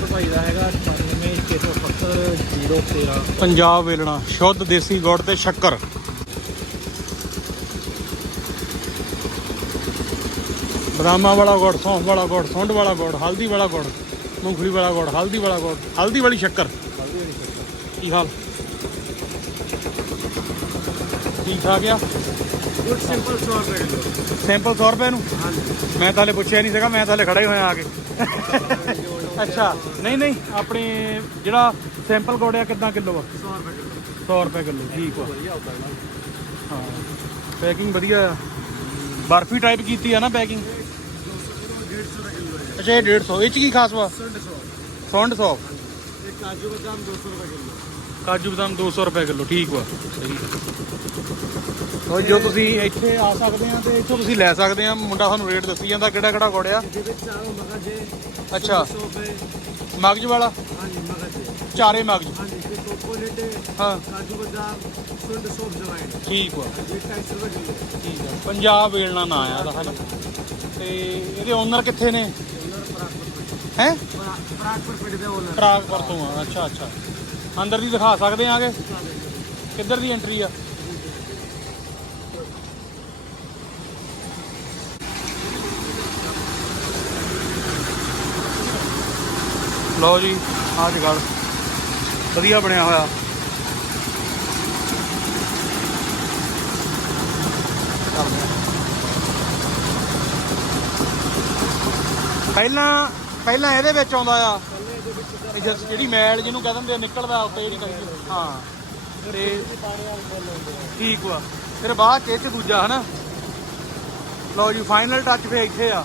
Number ਭਾਈ ਦਾ ਹੈਗਾ 967070 ਪੰਜਾਬ ਵੇਲਣਾ ਸ਼ੁੱਧ ਦੇਸੀ ਗੁੜ ਤੇ ਸ਼ੱਕਰ। ਬਦਾਮਾਂ ਵਾਲਾ ਗੁੜ ਸੌਂਫ ਵਾਲਾ ਗੁੜ ਸੁੰਡ ਵਾਲਾ ਗੁੜ ਹਲਦੀ ਵਾਲਾ ਗੁੜ ਮੂੰਗਫਲੀ ਵਾਲਾ ਗੁੜ ਹਲਦੀ ਵਾਲਾ ਗੁੜ ਹਲਦੀ ਵਾਲੀ ਸ਼ੱਕਰ। ਕੀ ਹਾਲ? ਠੀਕ ਠਾਕ ਆ? ਗੁੱਡ ਸਿੰਪਲ 100 ਰੁਪਏ ਕਿਲੋ। ਸੈਂਪਲ 100 ਰੁਪਏ ਨੂੰ? ਮੈਂ ਤਾਂ ਹਲੇ ਪੁੱਛਿਆ ਨਹੀਂ ਸੀਗਾ ਮੈਂ ਤਾਂ ਹਲੇ ਖੜਾ ਹੀ ਹੋਇਆ ਆ ਕੇ। ਅੱਛਾ ਨਹੀਂ ਨਹੀਂ ਆਪਣੇ ਜਿਹੜਾ ਸੈਂਪਲ ਗੁੜ ਆ ਕਿੰਨਾ ਕਿਲੋ ਆ? 100 ਰੁਪਏ ਕਿਲੋ। 100 ਰੁਪਏ ਕਿਲੋ ਠੀਕ ਆ। ਹਾਂ ਪੈਕਿੰਗ ਵਧੀਆ ਆ। ਬਰਫੀ ਟਾਈਪ ਕੀਤੀ ਆ ਨਾ ਪੈਕਿੰਗ 150 ਰੁਪਏ ਕਿਲੋ ਹੈ। ਅੱਛਾ ਇਹ 150 ਇਹ ਚ ਕੀ ਖਾਸ ਵਾ? 100 ਸੁੰਡ 100 ਇਹ ਕਾਜੂ ਬਦਾਮ 200 ਰੁਪਏ ਕਿਲੋ। ਕਾਜੂ ਬਦਾਮ 200 ਰੁਪਏ ਕਿਲੋ ਠੀਕ ਵਾ। ਸਹੀ ਉਹ ਜੋ ਤੁਸੀਂ ਇੱਥੇ ਆ ਸਕਦੇ ਆ ਤੇ ਇੱਥੋਂ ਤੁਸੀਂ ਲੈ ਸਕਦੇ ਆ। ਮੁੰਡਾ ਤੁਹਾਨੂੰ ਰੇਟ ਦੱਸੀ ਜਾਂਦਾ ਕਿਹੜਾ ਕਿਹੜਾ ਗੁੜ ਆ। ਇਹਦੇ ਵਿੱਚ ਚਾਰੋਂ ਮਗਜ ਹੈ ਅੱਛਾ। 100 ਰੁਪਏ ਮਗਜ ਵਾਲਾ? ਹਾਂਜੀ ਮਗਜ ਚਾਰੇ ਮਗਜ। ਹਾਂਜੀ ਤੇ ਕੋਕੋਨਟ ਹੈ। ਕਾਜੂ ਬਦਾਮ ਸੁੰਡ ਸੋਪ ਜਵਾਇਨ ਠੀਕ ਵਾ। ਇਹ 250 ਰੁਪਏ ਕਿਲੋ ਹੈ ਠੀਕ ਆ। ਪੰਜਾਬ ਵੇਲਣਾ ਨਾਂ ਆ ਦਾ ਹਨਾ। ਤੇ ਇਹਦੇ ਓਨਰ ਕਿੱਥੇ ਨੇ? ਉਹਨਾਂ ਹੈ? ਪ੍ਰਾਗਪੁਰ ਪਿੰਡ ਦੇ ਓਨਰ ਟਰਾਕਪੁਰ ਤੋਂ ਆ। ਅੱਛਾ ਅੱਛਾ। ਅੰਦਰ ਦੀ ਦਿਖਾ ਸਕਦੇ ਆਗੇ? ਕਿੱਧਰ ਦੀ ਐਂਟਰੀ ਆ? ਲਓ ਜੀ, ਆਹ ਜਗੜ ਵਧੀਆ ਬਣਿਆ ਹੋਇਆ। ਪਹਿਲਾਂ ਪਹਿਲਾਂ ਇਹਦੇ ਵਿੱਚ ਆਉਂਦਾ ਆ। ਜਿਹੜੀ ਮੈਲ ਜਿਹਨੂੰ ਕਹਿ ਦਿੰਦੇ ਆ, ਨਿਕਲਦਾ ਉੱਤੇ ਜਿਹੜੀ ਕਰੀ ਹਾਂ। ਤੇ ਠੀਕ ਵਾ। ਫਿਰ ਬਾਅਦ ਚ ਇਹ ਚ ਦੂਜਾ, ਹਨਾ? ਲਓ ਜੀ ਫਾਈਨਲ ਟੱਚ ਫੇ ਇੱਥੇ ਆ।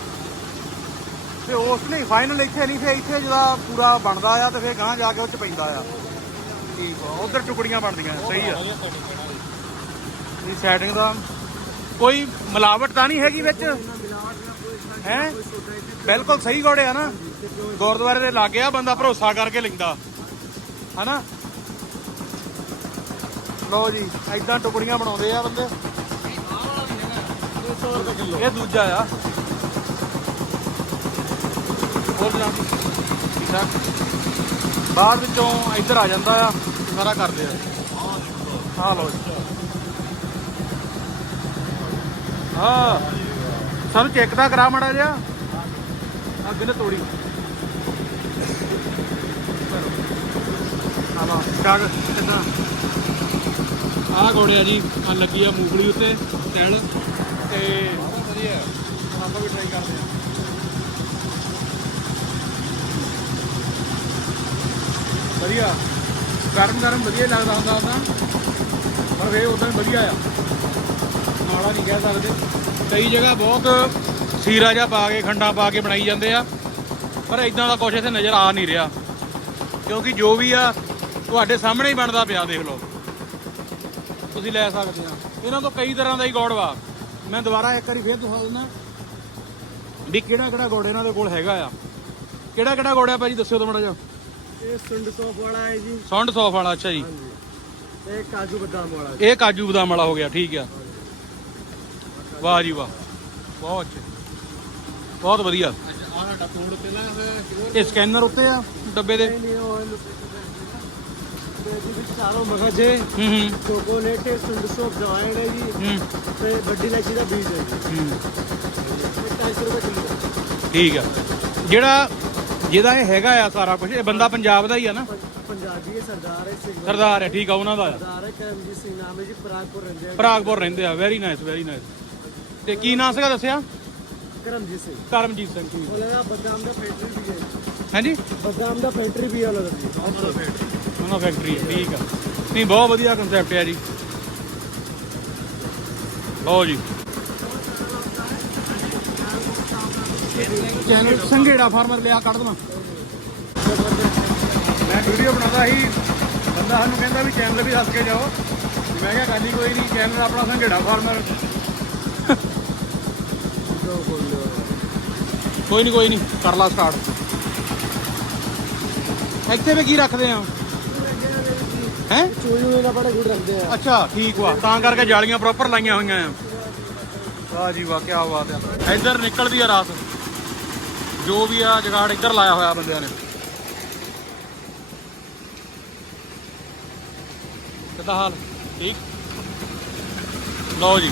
ਤੇ ਉਸ ਨਹੀਂ ਫਾਈਨਲ ਇੱਥੇ ਨਹੀਂ ਫੇ ਇੱਥੇ ਜਿਹੜਾ ਪੂਰਾ ਬਣਦਾ ਆ ਤੇ ਫੇ ਗਾਂ ਜਾ ਕੇ ਉਹ ਪੈਂਦਾ ਆ। ਠੀਕ ਆ, ਉਧਰ ਟੁਕੜੀਆਂ ਬਣਦੀਆਂ, ਸਹੀ ਆ। ਇਹ ਸੈਟਿੰਗ ਦਾ ਕੋਈ ਮਿਲਾਵਟ ਤਾਂ ਨਹੀਂ ਹੈਗੀ ਵਿੱਚ? ਹੈ? ਬਿਲਕੁਲ ਸਹੀ ਗੋੜੇ ਆ ਨਾ। ਗੁਰਦੁਆਰੇ ਦੇ ਲਾਗੇ ਆ, ਬੰਦਾ ਭਰੋਸਾ ਕਰਕੇ ਲੈਂਦਾ ਹਨਾ? ਲਓ ਜੀ ਐਦਾਂ ਟੁਕੜੀਆਂ ਬਣਾਉਂਦੇ ਆ ਬੰਦੇ। ਇਹ ਦੂਜਾ ਆ। ਠੀਕ ਠਾਕ ਬਾਅਦ ਵਿੱਚੋਂ ਇੱਧਰ ਆ ਜਾਂਦਾ ਆ ਤੇ ਸਾਰਾ ਕਰਦੇ ਆ। ਹਾਂ ਜੀ। ਹਾਂ ਸਾਨੂੰ ਚੈੱਕ ਦਾ ਕਰਾ ਮੜਾ ਜਿਆ ਅੱਗੇ ਨੇ ਤੋੜੀ। ਆਵਾ ਕਾਗ ਕਿੱਦਾਂ? ਆਹ ਗੋੜਿਆ ਜੀ ਆ ਲੱਗੀ ਆ ਮੂੰਗਲੀ ਉੱਤੇ ਤਿਲ ਤੇ ਵਧੀਆ। ਆਪਾਂ ਵੀ ਟਰਾਈ ਕਰਦੇ ਆ। ਵਧੀਆ। ਗਰਮ ਗਰਮ ਵਧੀਆ ਲੱਗਦਾ ਹੁੰਦਾ ਉਹਦਾ ਪਰ ਇਹ ਉਦਾਂ ਵਧੀਆ ਆ। ਮਾੜਾ ਨਹੀਂ ਕਹਿ ਸਕਦੇ। ਕਈ ਜਗ੍ਹਾ ਬਹੁਤ ਸੀਰਾ ਜਿਹਾ ਪਾ ਕੇ, ਖੰਡਾ ਪਾ ਕੇ ਬਣਾਈ ਜਾਂਦੇ ਆ। ਪਰ ਇਦਾਂ ਦਾ ਕੁਛ ਇੱਥੇ ਨਜ਼ਰ ਆ ਨਹੀਂ ਰਿਹਾ। ਕਿਉਂਕਿ ਜੋ ਵੀ ਆ, ਤੁਹਾਡੇ ਸਾਹਮਣੇ ਹੀ ਬਣਦਾ ਪਿਆ, ਦੇਖ ਲਓ। ਤੁਸੀਂ ਲੈ ਸਕਦੇ ਆ। ਇਹਨਾਂ ਤੋਂ ਕਈ ਤਰ੍ਹਾਂ ਦਾ ਹੀ ਗੋੜ ਵਾ। ਮੈਂ ਦੁਬਾਰਾ ਇੱਕ ਵਾਰੀ ਫੇਰ ਦਿਖਾ ਦਿੰਦਾ। ਵੀ ਕਿਹੜਾ ਕਿਹੜਾ ਗੋੜ ਇਹਨਾਂ ਦੇ ਕੋਲ ਹੈਗਾ ਆ। ਕਿਹੜਾ ਕਿਹੜਾ ਗੋੜ ਆ, ਭਾਜੀ, ਦੱਸਿਓ ਤਾਂ ਮਾੜਾ ਜਿਹਾ। ਇਹ ਸੁੰਡ ਸੋਪ ਵਾਲਾ ਹੈ ਜੀ। ਸੌਂਡ ਸੌਫ ਵਾਲਾ ਅੱਛਾ ਜੀ। ਹਾਂਜੀ। ਇਹ ਕਾਜੂ ਬਦਾਮ ਵਾਲਾ ਜੀ। ਇਹ ਕਾਜੂ ਬਦਾਮ ਵਾਲਾ ਹੋ ਗਿਆ ਠੀਕ ਆ। ਵਾਹ ਜੀ ਵਾਹ। ਬਹੁਤ ਅੱਛੇ। ਬਹੁਤ ਵਧੀਆ। ਆਹ ਸਾਡਾ ਕੋਡ ਤੇ ਨਾ ਇਹ ਸਕੈਨਰ ਉੱਤੇ ਆ ਡੱਬੇ ਦੇ? ਨਹੀਂ ਨਹੀਂ ਉਹ ਇਹਦੇ ਵਿੱਚ ਚਾਰੋਂ ਮਗਜ ਹੈ ਹੂੰ ਹੂੰ। ਚੋਕੋਲੇਟ ਹੈ ਸੁੰਡ ਸੋਪ ਜਵਾਇਨ ਹੈ ਜੀ। ਹੂੰ। ਤੇ ਵੱਡੀ ਇਲਾਇਚੀ ਦਾ ਬੀਜ ਹੈ ਜੀ। ਹੂੰ। ਇਹ 250 ਰੁਪਏ ਕਿਲੋ ਠੀਕ ਆ। ਜਿਹੜਾ ਜਿਹਦਾ ਇਹ ਹੈਗਾ ਆ ਸਾਰਾ ਕੁਝ ਇਹ ਬੰਦਾ ਪੰਜਾਬ ਦਾ ਹੀ ਆ ਨਾ। ਪੰਜਾਬੀ ਹੈ ਸਰਦਾਰ ਹੈ ਸਿੰਘ ਸਰਦਾਰ ਹੈ ਠੀਕ ਆ ਉਹਨਾਂ ਦਾ ਆ। ਸਰਦਾਰ ਹੈ ਕਰਮਜੀਤ ਸਿੰਘ ਨਾਮ ਹੈ ਜੀ ਪ੍ਰਾਗਪੁਰ ਰਹਿੰਦੇ ਆ। ਪ੍ਰਾਗਪੁਰ ਰਹਿੰਦੇ ਆ ਵੈਰੀ ਨਾਈਸ ਵੈਰੀ ਨਾਈਸ ਤੇ ਕੀ ਨਾਮ ਸੀਗਾ ਦੱਸਿਆ? ਕਰਮਜੀਤ ਸਿੰਘ। ਕਰਮਜੀਤ ਸਿੰਘ ਠੀਕ। ਉਹਨਾਂ ਦਾ ਬਦਾਮ ਦਾ ਫੈਕਟਰੀ ਵੀ ਹੈ। ਹਾਂਜੀ? ਬਦਾਮ ਦਾ ਫੈਕਟਰੀ ਵੀ ਹੈ ਉਹਨਾਂ ਦੀ ਉਹਨਾਂ ਫੈਕਟਰੀ ਹੈ ਠੀਕ ਆ। ਨਹੀਂ ਬਹੁਤ ਵਧੀਆ ਕਨਸੈਪਟ ਹੈ ਜੀ। ਲਓ ਜੀ। ਚੈਨਲ ਸੰਘੇੜਾ ਫਾਰਮਰ ਲਿਆ ਕੱਢ ਦਵਾਂ। ਮੈਂ ਵੀਡੀਓ ਬਣਾਉਂਦਾ ਸੀ ਬੰਦਾ ਸਾਨੂੰ ਕਹਿੰਦਾ ਵੀ ਚੈਨਲ ਵੀ ਦੱਸ ਕੇ ਜਾਓ। ਮੈਂ ਕਿਹਾ ਗੱਲ ਹੀ ਕੋਈ ਨਹੀਂ ਚੈਨਲ ਆਪਣਾ ਸੰਘੇੜਾ ਫਾਰਮਰ। ਕੋਈ ਨਹੀਂ ਕੋਈ ਨਹੀਂ ਕਰ ਲਾ ਸਟਾਰਟ ਇੱਥੇ ਵੀ ਕੀ ਰੱਖਦੇ ਆ? ਹੈ? ਚੋਜੂ ਦਾ ਬੜਾ ਗੁੱਡ ਰੱਖਦੇ ਆ ਅੱਛਾ ਠੀਕ ਵਾ। ਤਾਂ ਕਰਕੇ ਜਾਲੀਆਂ ਪ੍ਰੋਪਰ ਲਾਈਆਂ ਹੋਈਆਂ ਆ। ਵਾਹ ਜੀ ਵਾਹ ਕੀ ਬਾਤ ਆ। ਇੱਧਰ ਨਿਕਲਦੀ ਆ ਰਾਤ। ਜੋ ਵੀ ਆ ਜਗਾੜ ਇੱਧਰ ਲਾਇਆ ਹੋਇਆ ਬੰਦਿਆਂ ਨੇ। ਕਿਦਾਂ ਹਾਲ? ਠੀਕ? ਲਓ ਜੀ।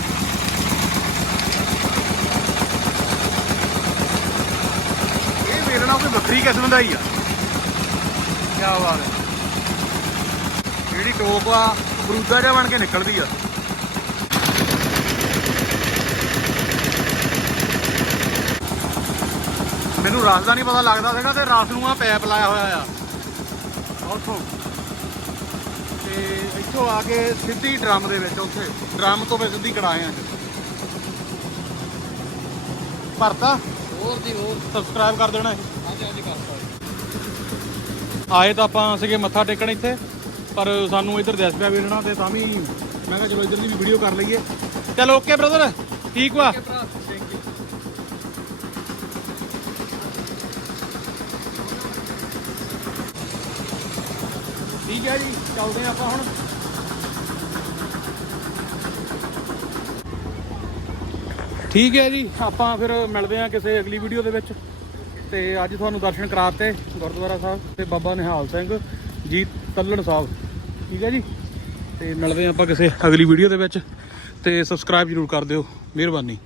ਇਹ ਮੇਰੇ ਨਾਲ ਕੋਈ ਵੱਖਰੀ ਕਿਸਮ ਦਾ ਹੀ ਆ। ਕੀ ਬਾਤ ਹੈ। ਜਿਹੜੀ ਟੋਪ ਆ ਬਰੂਦਾ ਜਿਹਾ ਬਣ ਕੇ ਨਿਕਲਦੀ ਆ। ਮੈਨੂੰ ਰਸ ਦਾ ਨਹੀਂ ਪਤਾ ਲੱਗਦਾ ਸੀਗਾ ਤੇ ਰਸ ਨੂੰ ਆ ਪੈਪ ਲਾਇਆ ਹੋਇਆ ਆ। ਉੱਥੋਂ। ਤੇ ਇੱਥੋਂ ਆ ਕੇ ਸਿੱਧੀ ਡਰਮ ਦੇ ਵਿੱਚ ਉੱਥੇ। ਡਰਮ ਤੋਂ ਫਿਰ ਸਿੱਧੀ ਕੜਾਏ ਆ ਭਰਤਾ? ਹੋਰ ਦੀ ਹੋਰ। ਸਬਸਕ੍ਰਾਈਬ ਕਰ ਦੇਣਾ। ਹਾਂਜੀ ਹਾਂਜੀ ਕਰਤਾ ਆਏ ਤਾਂ ਆਪਾਂ ਸੀਗੇ ਮੱਥਾ ਟੇਕਣ ਇੱਥੇ ਪਰ ਸਾਨੂੰ ਇੱਧਰ ਦਿਸ ਪਿਆ ਵੇਖਣਾ ਤੇ ਤਾਂ ਵੀ ਮੈਂ ਕਿਹਾ ਚਲੋ ਇੱਧਰ ਦੀ ਵੀ ਵੀਡੀਓ ਕਰ ਲਈਏ। ਚਲ ਓਕੇ ਬ੍ਰਦਰ ਠੀਕ ਵਾ। ਠੀਕ ਹੈ ਜੀ, ਚੱਲਦੇ ਹਾਂ ਆਪਾਂ ਹੁਣ। ਠੀਕ ਹੈ ਜੀ, ਆਪਾਂ ਫਿਰ ਮਿਲਦੇ ਹਾਂ ਕਿਸੇ ਅਗਲੀ ਵੀਡੀਓ ਦੇ ਵਿੱਚ। ਤੇ ਅੱਜ ਤੁਹਾਨੂੰ ਦਰਸ਼ਨ ਕਰਾਤੇ ਗੁਰਦੁਆਰਾ ਸਾਹਿਬ ਤੇ ਬਾਬਾ ਨਿਹਾਲ ਸਿੰਘ ਜੀ ਤੱਲਣ ਸਾਹਿਬ। ਠੀਕ ਹੈ ਜੀ, ਤੇ ਮਿਲਦੇ ਹਾਂ ਆਪਾਂ ਕਿਸੇ ਅਗਲੀ ਵੀਡੀਓ ਦੇ ਵਿੱਚ। ਤੇ ਸਬਸਕ੍ਰਾਈਬ ਜਰੂਰ ਕਰ ਦਿਓ, ਮਿਹਰਬਾਨੀ।